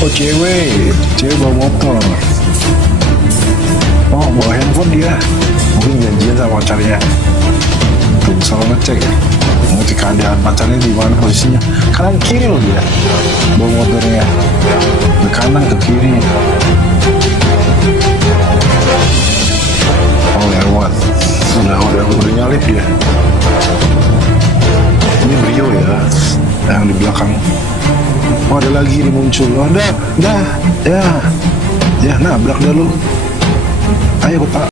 Oh, cewek bawa motor. Oh, bawa handphone dia. Mungkin janjian sama pacarnya. Tuh, salah ngecek ya. Ngerti keadaan pacarnya di mana posisinya. Kanan kiri loh dia. Bawa motornya. Ke kanan ke kiri. Oh, lewat. Udah nyalip dia. Ini Brio ya. Yang di belakang. Oh, ada lagi nih muncul. Oh, dah. Ya, nabrak dah lu. Ayo,